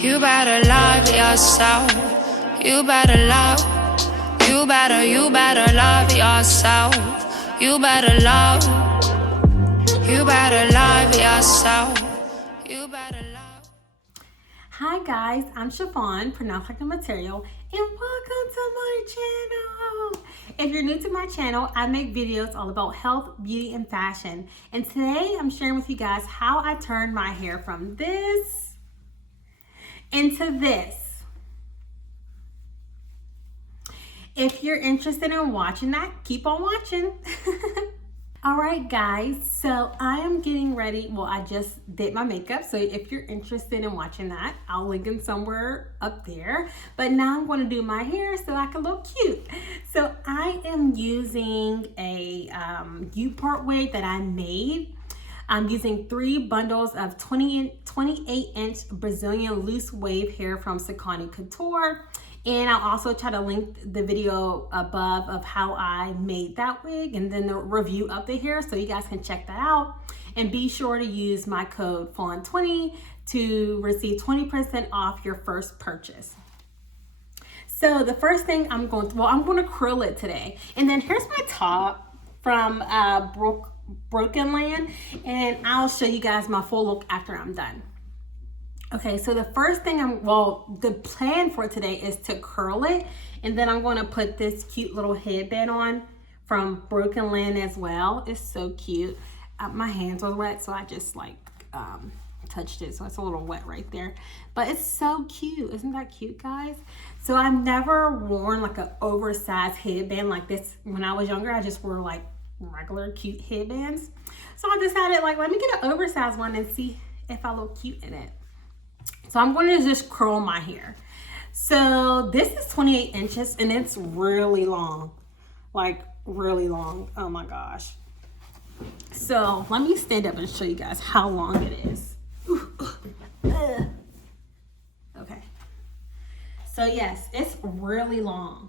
You better love yourself. You better love. You better love yourself. You better love. You better love yourself. You better love. Hi guys, I'm Sha-Phawn, pronounced like the material, and welcome to my channel. If you're new to my channel, I make videos all about health, beauty, and fashion. And today I'm sharing with you guys how I turned my hair from this into this. If you're interested in watching that, keep on watching. All right, guys, so I am getting ready. Well, I just did my makeup. So if you're interested in watching that, I'll link it somewhere up there. But now I'm going to do my hair so I can look cute. So I am using a U-part wig that I made. I'm using 3 bundles of 28-inch Brazilian loose wave hair from Sekani Couture. And I'll also try to link the video above of how I made that wig and then the review of the hair so you guys can check that out. And be sure to use my code FAWN20 to receive 20% off your first purchase. So the first thing I'm going to curl it today. And then here's my top from Broken Land, and I'll show you guys my full look after I'm done. Okay, so the first thing the plan for today is to curl it, and then I'm going to put this cute little headband on from Broken Land as well. It's so cute. My hands were wet, so I just touched it, so it's a little wet right there. But it's so cute. Isn't that cute, guys? So I've never worn like an oversized headband like this. When I was younger, I just wore like regular cute headbands. So I decided let me get an oversized one and see if I look cute in it. So I'm going to just curl my hair. So this is 28 inches and it's really long, like really long. Oh my gosh. So let me stand up and show you guys how long it is. Okay. So yes, it's really long.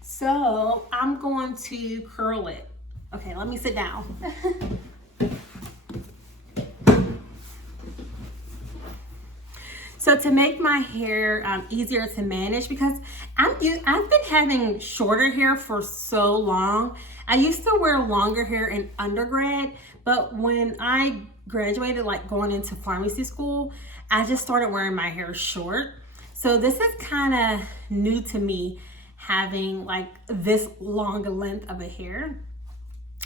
So I'm going to curl it. Okay, let me sit down. So to make my hair easier to manage, because I've been having shorter hair for so long. I used to wear longer hair in undergrad, but when I graduated, going into pharmacy school, I just started wearing my hair short. So this is kind of new to me, having this long length of a hair.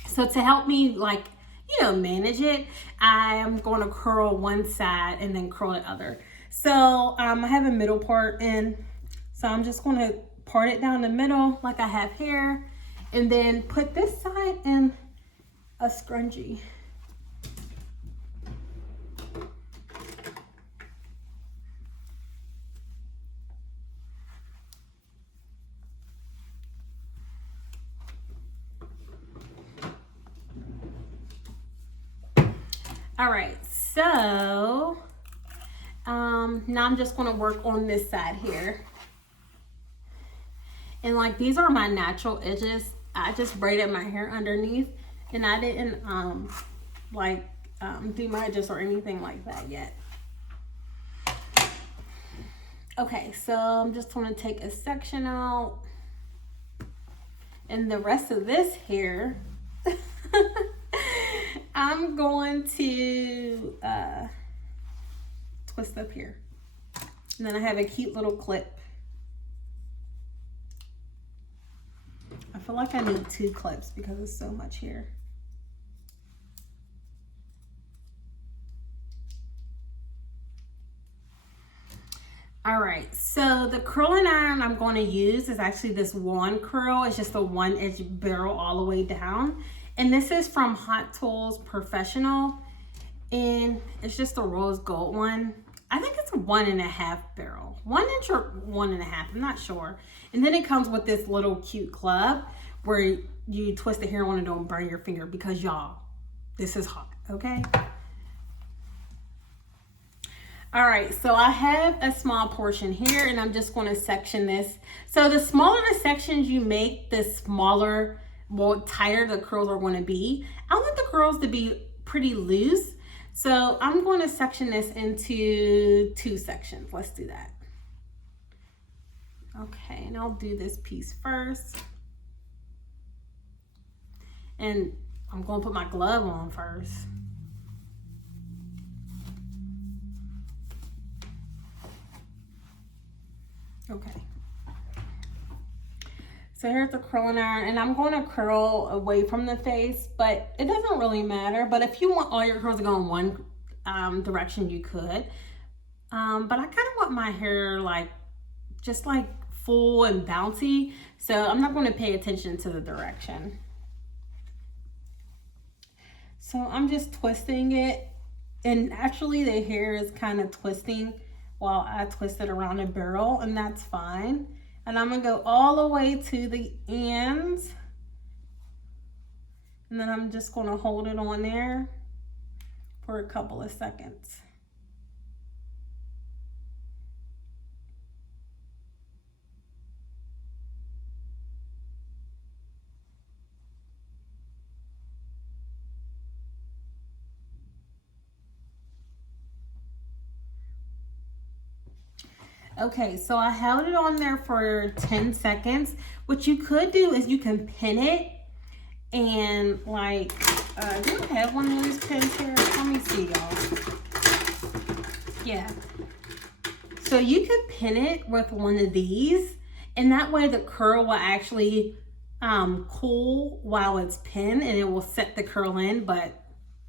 So to help me manage it, I am going to curl one side and then curl the other. So I have a middle part, and so I'm just going to part it down the middle like I have here, and then put this side in a scrunchie. All right, so now I'm just going to work on this side here. And these are my natural edges. I just braided my hair underneath, and I didn't do my edges or anything like that yet. Okay, so I'm just going to take a section out, and the rest of this hair I'm going to twist up here. And then I have a cute little clip. I feel like I need 2 clips because it's so much hair. All right, so the curling iron I'm going to use is actually this one curl. It's just a 1-inch barrel all the way down. And this is from Hot Tools Professional. And it's just a rose gold one. I think it's a 1.5 barrel. 1 inch or 1.5, I'm not sure. And then it comes with this little cute club where you twist the hair on and don't burn your finger, because y'all, this is hot, okay? All right, so I have a small portion here, and I'm just going to section this. So the smaller the sections you make, the smaller, tighter the curls are going to be. I want the curls to be pretty loose. So I'm going to section this into 2 sections. Let's do that. Okay, and I'll do this piece first. And I'm going to put my glove on first. Okay. So here's the curling iron, and I'm going to curl away from the face, but it doesn't really matter. But if you want all your curls to go in one direction, you could. But I kind of want my hair just like full and bouncy, so I'm not going to pay attention to the direction. So I'm just twisting it, and actually the hair is kind of twisting while I twist it around the barrel, and that's fine. And I'm gonna go all the way to the ends, and then I'm just gonna hold it on there for a couple of seconds. Okay, so I held it on there for 10 seconds. What you could do is you can pin it and do I have one of these pins here? Let me see, y'all. Yeah. So you could pin it with one of these, and that way the curl will actually cool while it's pinned, and it will set the curl in, but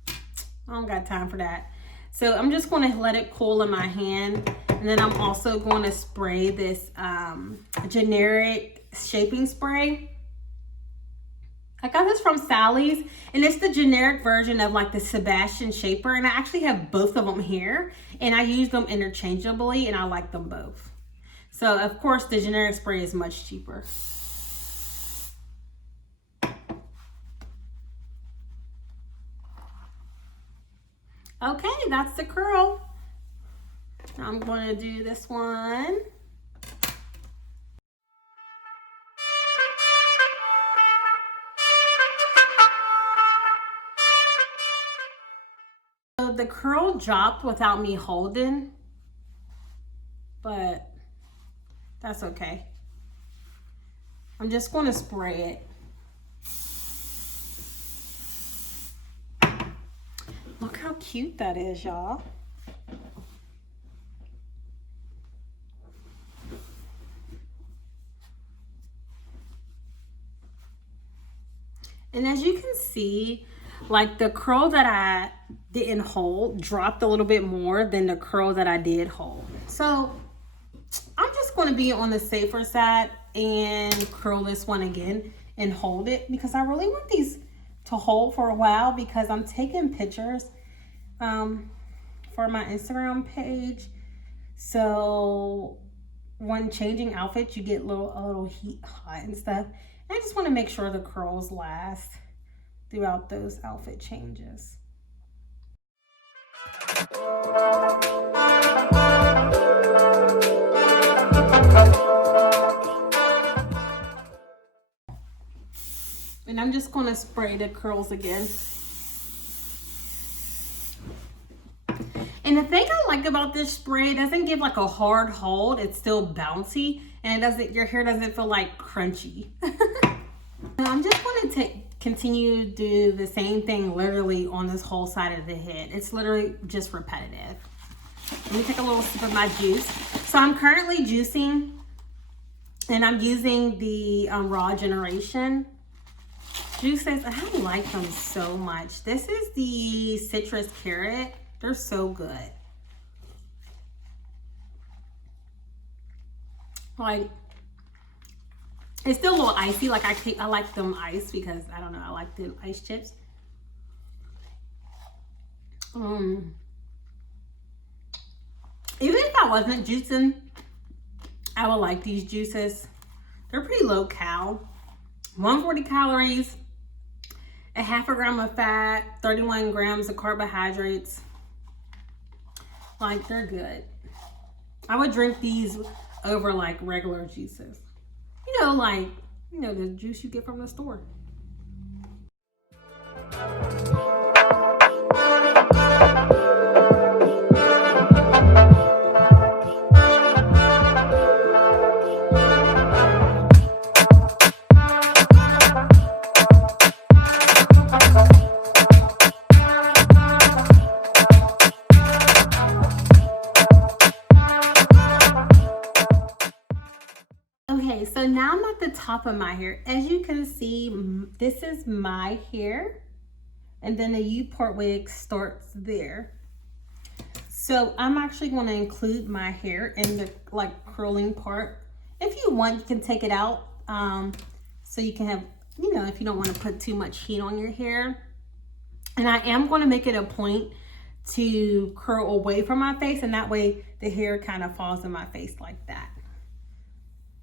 I don't got time for that. So I'm just going to let it cool in my hand. And then I'm also going to spray this generic shaping spray. I got this from Sally's, and it's the generic version of like the Sebastian shaper. And I actually have both of them here, and I use them interchangeably, and I like them both. So of course the generic spray is much cheaper. Okay, that's the curl. I'm going to do this one. So the curl dropped without me holding, but that's okay. I'm just going to spray it. Look how cute that is, y'all. And as you can see, like the curl that I didn't hold dropped a little bit more than the curl that I did hold. So I'm just going to be on the safer side and curl this one again and hold it, because I really want these to hold for a while, because I'm taking pictures for my Instagram page. So when changing outfits, you get a little hot and stuff. I just want to make sure the curls last throughout those outfit changes. And I'm just going to spray the curls again. And the thing I like about this spray, it doesn't give like a hard hold. It's still bouncy, and your hair doesn't feel like crunchy. I'm just going to continue to do the same thing literally on this whole side of the head. It's literally just repetitive. Let me take a little sip of my juice. So I'm currently juicing, and I'm using the Raw Generation juices. I like them so much. This is the citrus carrot. They're so good. Like, it's still a little icy. Like I like them iced, because I don't know, I like the ice chips. Even if I wasn't juicing, I would like these juices. They're pretty low cal. 140 calories, a half a gram of fat, 31 grams of carbohydrates. Like, they're good. I would drink these over like regular juices. The juice you get from the store. now I'm at the top of my hair. As you can see, this is my hair. And then the U-part wig starts there. So I'm actually going to include my hair in the like curling part. If you want, you can take it out. So you can have, you know, if you don't want to put too much heat on your hair. And I am going to make it a point to curl away from my face, and that way the hair kind of falls in my face like that.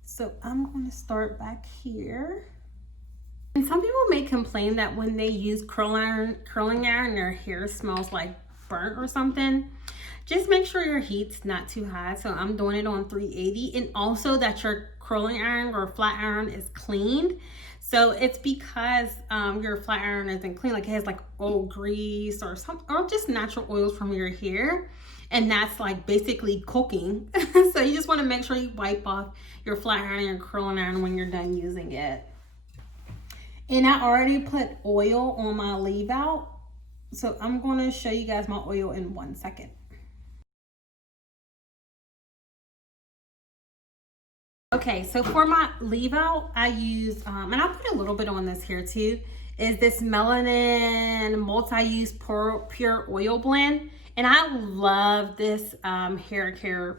So I'm going to start back here. And some people may complain that when they use curling iron, their hair smells like burnt or something. Just make sure your heat's not too high. So I'm doing it on 380, and also that your curling iron or flat iron is cleaned. So it's because your flat iron isn't clean, like it has like old grease or something, or just natural oils from your hair, and that's like basically cooking. So you just want to make sure you wipe off your flat iron and your curling iron when you're done using it. And I already put oil on my leave out, so I'm going to show you guys my oil in 1 second. Okay, so for my leave out, I use, and I'll put a little bit on this hair too, is this Melanin Multi-Use Pure Oil Blend. And I love this hair care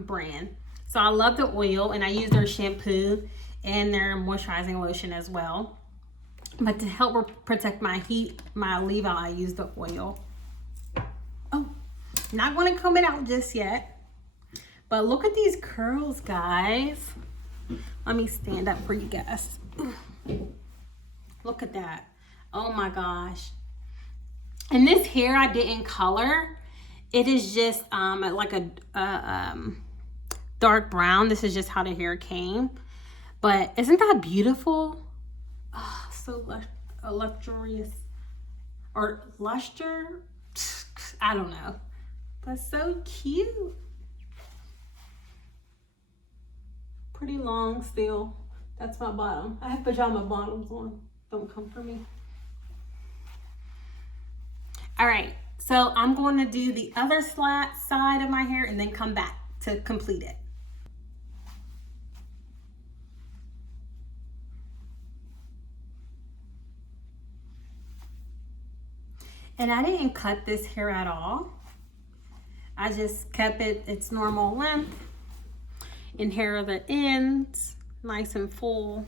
brand. So I love the oil, and I use their shampoo and their moisturizing lotion as well. But to help protect my heat, my leave out, I use the oil. Oh, not going to comb it out just yet. But look at these curls, guys. Let me stand up for you guys. Look at that. Oh my gosh. And this hair I didn't color. It is just like a dark brown. This is just how the hair came. But isn't that beautiful? Oh, so luxurious. Or luster? I don't know. But so cute. Pretty long still. That's my bottom. I have pajama bottoms on. Don't come for me. All right, so I'm going to do the other side of my hair and then come back to complete it. And I didn't cut this hair at all. I just kept it its normal length. And here are the ends, nice and full.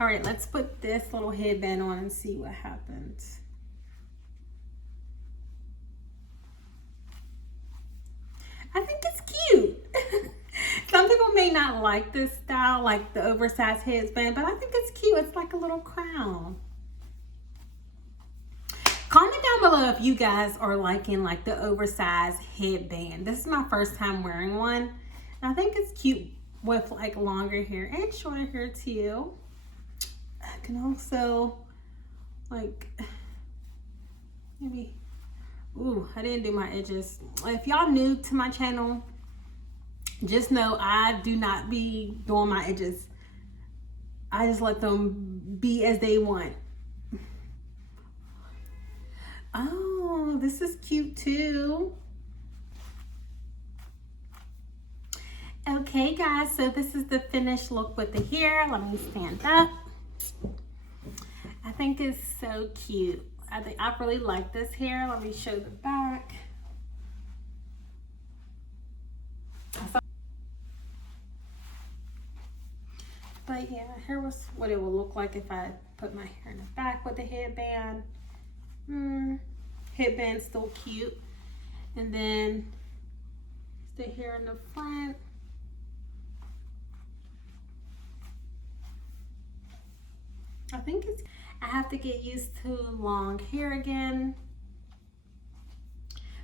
All right, let's put this little headband on and see what happens. I think it's cute. Some people may not like this style, like the oversized headband, but I think it's cute. It's like a little crown. Comment down below if you guys are liking like the oversized headband. This is my first time wearing one. And I think it's cute with like longer hair and shorter hair too. I can also like maybe, ooh, I didn't do my edges. If y'all new to my channel, just know I do not be doing my edges. I just let them be as they want. Oh, this is cute too. Okay guys, so this is the finished look with the hair. Let me stand up. I think it's so cute. I really like this hair. Let me show the back. But yeah, here was what it would look like if I put my hair in the back with the headband. Headband's still cute. And then the hair in the front. I think it's, I have to get used to long hair again.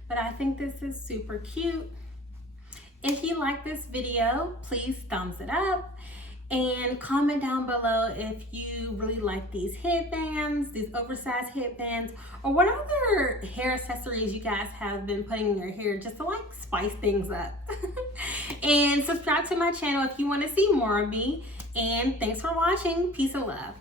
But I think this is super cute. If you like this video, please thumbs it up. And comment down below if you really like these headbands, these oversized headbands, or what other hair accessories you guys have been putting in your hair just to like spice things up. And subscribe to my channel if you want to see more of me. And thanks for watching. Peace and love.